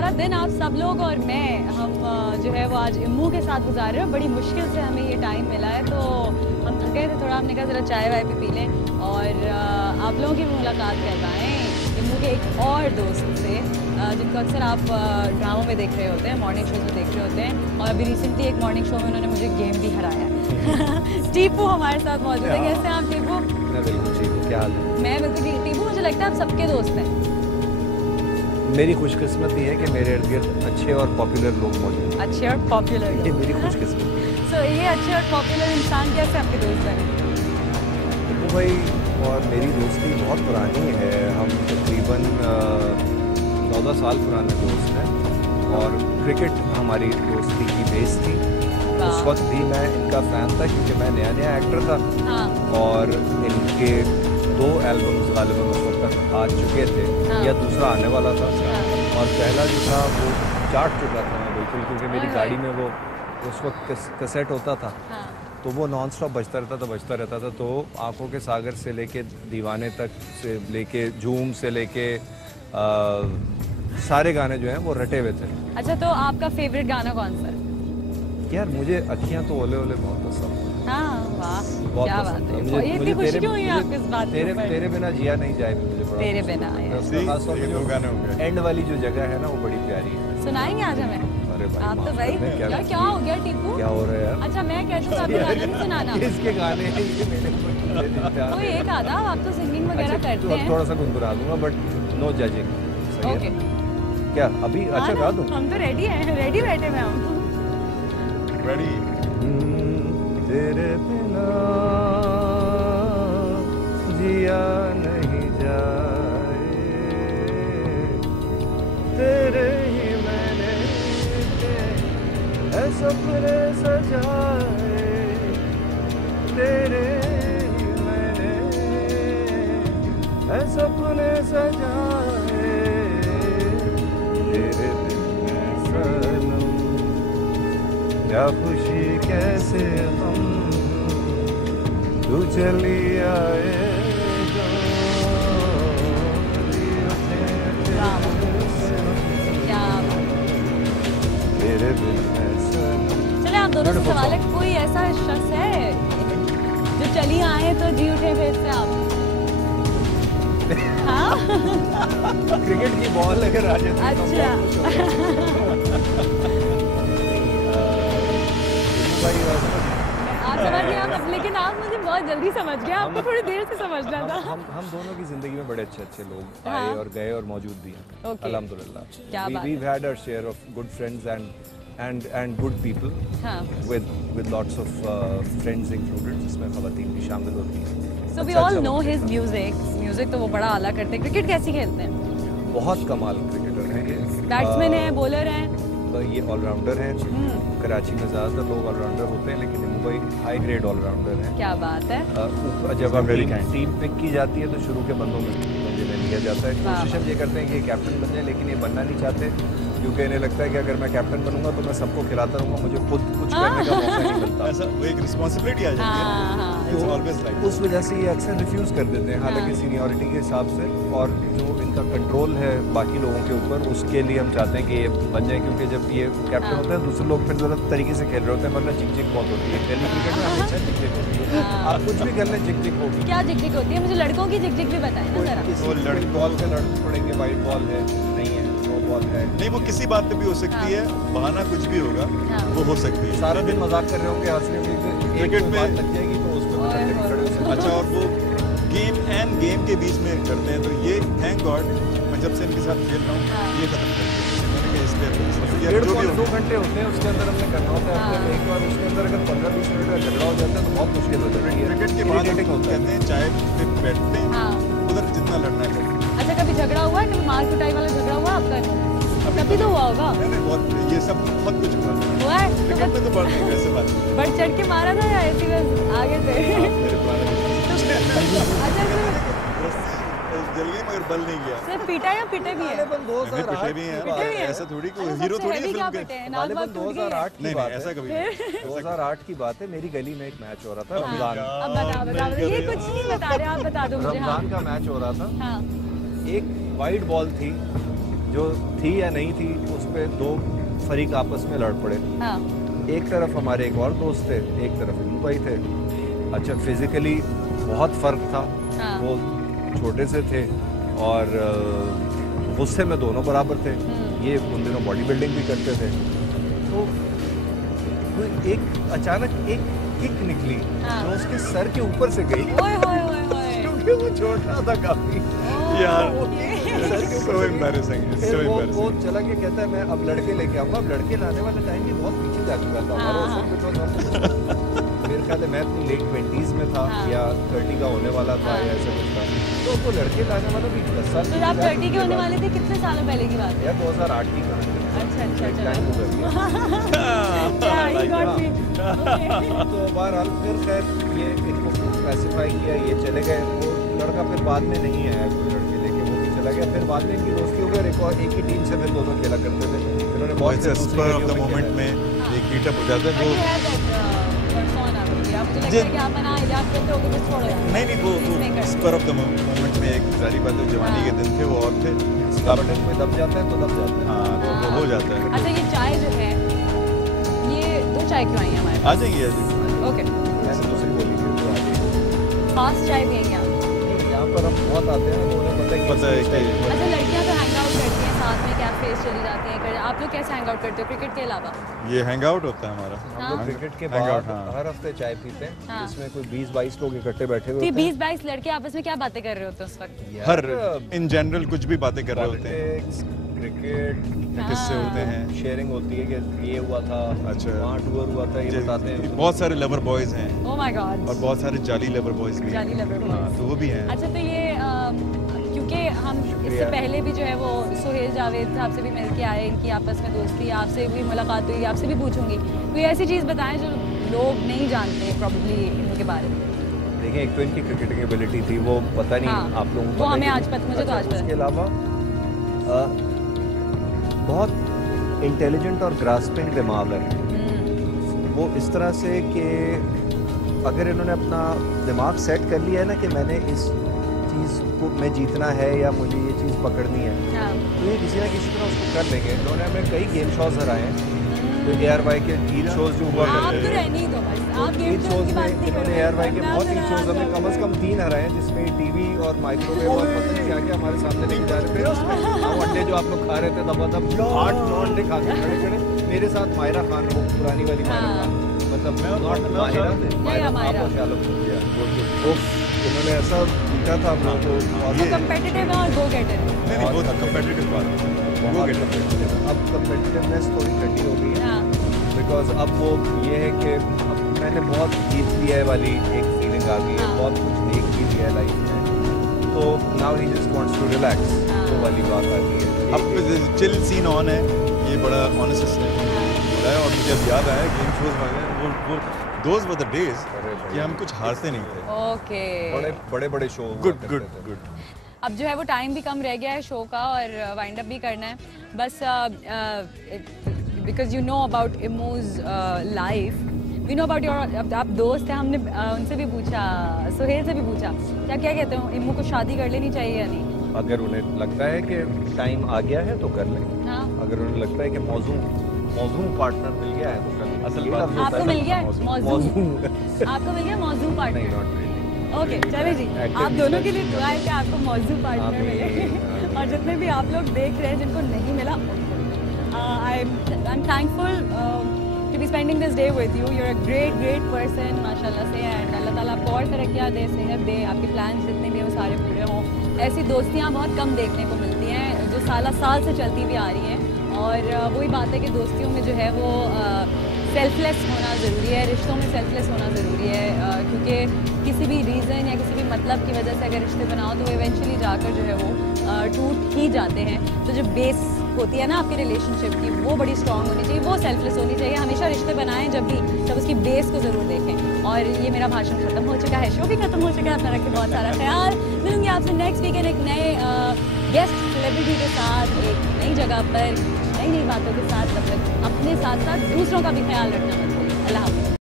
सारा दिन आप सब लोग और मैं हम जो है वो आज इम्मू के साथ गुजार रहे हैं। बड़ी मुश्किल से हमें ये टाइम मिला है, तो हम थके थे थोड़ा, हमने कहा ज़रा चाय वाय भी पी लें और आप लोगों की भी मुलाकात करवाएं इम्मू के एक और दोस्त से जिनको अक्सर आप ड्रामों में देख रहे होते हैं, मॉर्निंग शोज में देख रहे होते हैं। और अभी रिसेंटली एक मॉर्निंग शो में उन्होंने मुझे गेम भी हराया है। टीपू हमारे साथ मौजूद है। कैसे हैं आप टीपू? मैं बिल्कुल ठीक हूँ, क्या हाल है? मैं बिल्कुल ठीक। टीपू, मुझे लगता है आप सबके दोस्त हैं। मेरी खुशकिस्मती है कि मेरे इर्द गिर्द अच्छे और पॉपुलर लोग मौजूद हैं। अच्छे और पॉपुलर ये मेरी खुशकिस्मती है। सो ये अच्छे और पॉपुलर इंसान कैसे आपके दोस्त हैं? टिप्पू भाई और मेरी दोस्ती बहुत पुरानी है। हम तकरीबन 14 साल पुराने दोस्त हैं और क्रिकेट हमारी दोस्ती की बेस थी। उस वक्त भी मैं इनका फ़ैन था क्योंकि मैं नया नया एक्टर था। हाँ। और इनके 2 एल्बम्स गालिबन उस वक्त तक आ चुके थे। हाँ। या दूसरा आने वाला था। हाँ। और पहला जो था वो चाट चुका था मैं बिल्कुल, क्योंकि मेरी गाड़ी में वो उस वक्त कैसेट होता था। हाँ। तो वो नॉन स्टॉप बजता रहता था। तो आंखों के सागर से लेके दीवाने तक से लेके झूम से लेके सारे गाने जो हैं वो रटे हुए थे। अच्छा, तो आपका फेवरेट गाना कौन सा है? यार मुझे अखियां तो ओले ओले बहुत पसंद है। हाँ, वाह, बहुत क्या पसंद बात है। है। ये इतनी खुशी क्यों हुई है आपको इस बात के ऊपर? तेरे बिना जिया नहीं जाए भी मुझे बड़ा तेरे पसंद बिना, है। yes। उसका खास तौर पे जो एंड वाली जो जगह है ना वो बड़ी प्यारी है। सुनाएंगे आज हमें? अरे भाई, आप तो माफ भाई करना, यार क्या हो गया टीपू? क्या हो रहा है यार? अच्छा, मैं कहती हूँ तो आपको गाना नहीं सुनाना। इसके गाने हैं, ये मेरे को कोई एक आधा, आप तो सिंगिंग वगैरह करते हैं। थोड़ा सा गुनगुना दूंगा बट नो जजिंग। ओके। क्या अभी? अच्छा गा दूं? हम तो रेडी हैं, रेडी बैठे हुए हम। रेडी। तेरे बिना जिया नहीं जाए, तेरे ही मैंने है सपने सजाए, तेरे ही मैंने है सपने सजाए, तेरे दिल में सनम क्या खुशी कैसे हम तू चली आए जो क्या तेरे दिल में सनम। चले आप दोनों से सवाल है, कोई ऐसा शख्स है जो चली आए तो जी उठे फिर से आप? हाँ? क्रिकेट की बॉल है राजेंद्र। अच्छा। आप समझ गए आप, लेकिन आप मुझे बहुत जल्दी समझ गए, आपको थोड़ी देर से समझना था। हम दोनों की जिंदगी में बड़े अच्छे लोग हाँ। आए और गए और मौजूद भी हैं। Okay. अल्हम्दुलिल्लाह। क्या बात है। We've had our share of good friends and good people हाँ। with lots of friends included, जिसमें ख़वातीन भी शामिल होती हैं। So we all know his music. Music तो वो बड़ा आला करते हैं। क्रिकेट कैसी खेलते हैं? बहुत कमाल क्रिकेटर हैं ये। बैट्समैन है, बॉलर हैं? ये ऑलराउंडर हैं। कराची में ज़्यादातर लोग ऑलराउंडर होते हैं, लेकिन मुंबई हाई ग्रेड ऑलराउंडर हैं। क्या बात है। जब अब टीम पिक की जाती है तो शुरू के बंदों में लिया जाता है। कोशिश हम ये करते हैं कि ये कैप्टन बन जाए, लेकिन ये बनना नहीं चाहते क्योंकि इन्हें लगता है कि अगर मैं कैप्टन बनूंगा तो मैं सबको खिलाता रहूंगा, मुझे खुद कुछ करने का मौका नहीं मिलता। ऐसा वो एक रिस्पांसिबिलिटी आ जाती है। It's always like उस वजह से ये अक्सर रिफ्यूज़ कर देते हैं, हालांकि सीनियरिटी के हिसाब से और जो इनका कंट्रोल है बाकी लोगों के ऊपर, उसके लिए हम चाहते हैं कि ये बन जाए, क्योंकि जब ये कैप्टन होते हैं दूसरे लोग फिर गलत तरीके से खेल रहे होते हैं, वरना चिक चिक बहुत होती है। गली क्रिकेट में हमेशा चिक चिक होती है। आप कुछ भी कर लें चिक चिक होगी। क्या जिक जिक होती है? मुझे लड़कों की जिक जिक भी बताएं ना जरा। वो लड़की बॉल पे लड़ पड़ेंगे, वाइट बॉल है नहीं है, नो बॉल है नहीं, वो किसी बात पे भी हो सकती है, बहाना कुछ भी होगा, वो हो सकती है। सारा दिन मजाक कर रहे होंगे, हंस रहे होंगे, क्रिकेट में लग जाएगी तो उसमें खड़े हो सकते हैं। अच्छा, और वो गेम एंड गेम के बीच में करते हैं, तो ये थैंक गॉड मैं जब से इनके साथ खेल रहा हूँ ये खत्म कर दिया मैंने कहा इसलिए डेढ़ जो भी पौने 2 घंटे होते हैं, उसके अंदर हमने करना होता है हफ्ते में एक बार। उसके अंदर अगर 15-20 मिनट का झगड़ा हो जाता है तो बहुत मुश्किल हो जाती है। क्रिकेट के बाद Irritating होता है। कहते हैं चाय पे बैठते हैं, उधर जितना लड़ना है लड़ना। अच्छा, कभी झगड़ा हुआ है? कभी मार कुटाई वाला झगड़ा हुआ आपका? कभी तो हुआ होगा। नहीं बहुत ये सब बहुत कुछ हुआ है? क्रिकेट में तो बढ़ नहीं वैसे बात नहीं। बढ़ चढ़ के मारा था या ऐसी बस आगे से? मेरे पुराने अच्छा, जल गई मगर बल नहीं गया। सिर्फ पीटा या पिटे भी है? नहीं, पिटे भी हैं, ऐसा थोड़ी कोई हीरो थोड़ी है फिल्म के। गालिबन 2008 की बात है। ऐसा कभी 2008 की बात है, मेरी गली में एक मैच हो रहा था रमजान। अब बता ये कुछ नहीं बता रहे, आप बता दो मुझे। हाँ। रमजान का मैच हो रहा था। हाँ। एक वाइड बॉल थी जो थी या नहीं थी उस पे दो फरीक आपस में लड़ पड़े। हाँ एक तरफ हमारे एक और दोस्त थे, एक तरफ इमू भाई थे। अच्छा फिजिकली बहुत फर्क था। हाँ। वो छोटे से थे और गुस्से में दोनों बराबर थे। ये उन दिनों बॉडी बिल्डिंग भी करते थे। तो कोई एक अचानक एक किक निकली हाँ। जो उसके सर के ऊपर से गई ओए होए होए होए। क्योंकि वो छोटा था काफी। यार सर के so ऊपर से embarrassing, गई। so फिर वो embarrassing. चला के कहता है मैं अब लड़के लेके आऊंगा। अब लड़के लाने वाला टाइम भी बहुत पीछे जा चुका था हमारा हाँ। उस वक्त। मेरे ख्याल है मैं अपनी लेट 20s में था हाँ। या 30 का होने वाला था हाँ। या ऐसा कुछ था। तो वो लड़के लाने वाला भी 10 साल तो आप 30 के होने वाले थे, कितने सालों पहले की बात है? या 2008 की कहानी है। अच्छा अच्छा टाइम अच्छा। गुजर गया। Yeah, he got me. Okay. तो बहरहाल फिर खैर ये इनको स्पेसिफाई किया, ये चले गए। वो लड़का फिर बाद में नहीं आया, कोई लड़के लेके वो भी चला गया। फिर बाद में इनकी दोस्ती हो गई। एक और एक ही टीम से फिर दोनों खेला करते थे। इन्होंने बहुत It's a spur of the moment में एक मीटअप हो जाता है But वो you had that persona really. आप मुझे लगता है कि आप बना इजाज़ करते हो कि बस छोड़ो यार। नहीं वो Peacemaker. Spur of the moment में एक जारी बात है, जवानी के दिन थे वो और थे। इसका बटन में दब जाता है तो दब जाता है। हाँ तो वो हो जाता है। अच्छा ये चाय जो है, ये 2 चाय क्यों आई है हमारे आ जाएंगे आज। पास? ओके। मैंने दूसरी बोली थी तो आगे। फास्ट चाय पियेंगे आप? यहाँ पर हम बहुत आते हैं तो उन्हें पता है कि अच्छा लड़कियां तो हैंग आउट करती हैं साथ में, कैफेज चली जाती हैं। आप लोग कैसे हैंग आउट करते हो क्रिकेट के अलावा? ये हैंग आउट होता है हमारा। हम लोग क्रिकेट के Hang out, बाद हाँ। हर हफ्ते चाय पीते हैं हाँ। जिसमें कोई 20-22 लोग इकट्ठे बैठे हुए तो ये होते हैं। 20-22 लड़के आपस में क्या बातें कर रहे होते हैं उस वक्त? हर इन जनरल कुछ भी बातें कर रहे होते हैं, पॉलिटिक्स, क्रिकेट, किससे होते हैं। शेयरिंग होती है कि ये हुआ था, अच्छा। वहाँ टूर हुआ था, ये बताते हैं। बहुत सारे लवर बॉयज हैं ओह माय गॉड। और बहुत सारे जाली लवर बॉयज भी हैं। जाली lover boys। हाँ, तो वो भी हैं। अच्छा तो ये क्योंकि हम इससे पहले भी जो है वो सुहेल जावेद साहब से भी मिल के आए, इनकी आपस में दोस्ती, आपसे भी मुलाकात हुई, आपसे भी पूछूंगी कोई ऐसी चीज़ बताएं जो लोग नहीं जानते प्रॉब्ली इनके बारे में। देखिए एक तो इनकी क्रिकेटिंग एबिलिटी थी, वो पता नहीं हाँ, आप लोगों को वो पता हमें है आज कि- पता, मुझे तो आज पता है। उसके अलावा बहुत इंटेलिजेंट और ग्रास्पिंग दिमाग है वो, इस तरह से कि अगर इन्होंने अपना दिमाग सेट कर लिया है ना कि मैंने इस चीज़ को मैं जीतना है या मुझे ये चीज़ पकड़नी है, हाँ। तो ये किसी ना किसी तरह उसको कर लेंगे। इन्होंने हमें कई गेम शोज हराए हैं, तो ARY के टीम शोज जो हुआ आप करते तो थे, रहने ही दो बस, आप गेम टीम शोज शोज की में बात नहीं इन्होंने करो। ARY के बहुत टीम शोज हमें कम से कम 3 हराए हैं, जिसमें टीवी और माइक्रोवेव और पता नहीं क्या क्या हमारे सामने लेके जा रहे थे। उसमें हम अंडे जो आप लोग खा रहे थे दबादब 8-9 अंडे खा के खड़े खड़े। मेरे साथ मायरा खान, वो पुरानी वाली मायरा खान, मतलब नॉट माहिरा, मायरा मायरा। आप शालम किया। तो इन्होंने ऐसा जीता था हम लोगों को। वो कंपेटिटिव है और गो गेटर। नहीं वो था कंपेटिटिव बात। वो बहुत competitive। अब कम्पिटिटिवनेस थोड़ी घटी हो गई है, हाँ। बिकॉज अब वो ये है कि अब मैंने बहुत जीत लिया है वाली एक फीलिंग आ गई है, हाँ। बहुत कुछ देख भी लिया है लाइफ में, तो नाउ ही जस्ट वांट्स टू रिलैक्स, वो वाली बात आ गई है। अब चिल सीन ऑन है, ये बड़ा ऑनेस्ट बोला है। और मुझे अब याद आया गेम शोज वगैरह, वो दोज वर द डेज कि हम कुछ हारते नहीं थे। ओके। बड़े बड़े शो गुड गुड गुड। अब जो है वो टाइम भी कम रह गया है शो का और वाइंड अप भी करना है बस, बिकॉज यू नो अबाउट इमूज life, we know about your, आप दोस्त हैं, हमने उनसे भी पूछा, सुहेल से भी पूछा, क्या कहते हो इमू को शादी कर लेनी चाहिए या नहीं? अगर उन्हें लगता है कि टाइम आ गया है तो कर लें, हाँ। अगर उन्हें लगता है कि मौजूद पार्टनर मिल गया है तो कर लें। असल ये बात लफ्ज़ होता आपको है मिल ना, गया है मौजूद? आपको मिल गया मौजूद नहीं, पार्टनर? Not really. ओके चले जी, Active आप दोनों के लिए business दुआ है कि आपको मौजूद पार्टनर आमीन, मिले। आमीन। और जितने भी आप लोग देख रहे हैं जिनको नहीं मिला, I am thankful to be spending this day with you. You are a great person माशाल्लाह से, एंड अल्लाह ताला आपको और तरक्कियाँ दे, सेहत दे, आपके प्लान्स जितने भी हैं वो सारे पूरे हों। ऐसी दोस्तियाँ बहुत कम देखने को मिलती हैं जो साल से चलती भी आ रही हैं, और वही बात है कि दोस्तियों में जो है वो सेल्फलेस होना ज़रूरी है, रिश्तों में सेल्फलेस होना ज़रूरी है, क्योंकि किसी भी रीज़न या किसी भी मतलब की वजह से अगर रिश्ते बनाओ तो वो इवेंचुअली जाकर जो है वो टूट ही जाते हैं। तो जो बेस होती है ना आपके रिलेशनशिप की, वो बड़ी स्ट्रांग होनी चाहिए, वो सेल्फलेस होनी चाहिए। हमेशा रिश्ते बनाएं जब भी, तब उसकी बेस को ज़रूर देखें। और ये मेरा भाषण ख़त्म हो चुका है, शो भी ख़त्म हो चुका है, अपना रखें बहुत सारा ख्याल। मिलूंगी आपसे नेक्स्ट वीकेंड एक नए गेस्ट सेलिब्रिटी के साथ, एक नई जगह पर, नई बातों के साथ। तब तक अपने साथ साथ दूसरों का भी ख्याल रखना मत भूलिए। अल्लाह हाफ़िज़।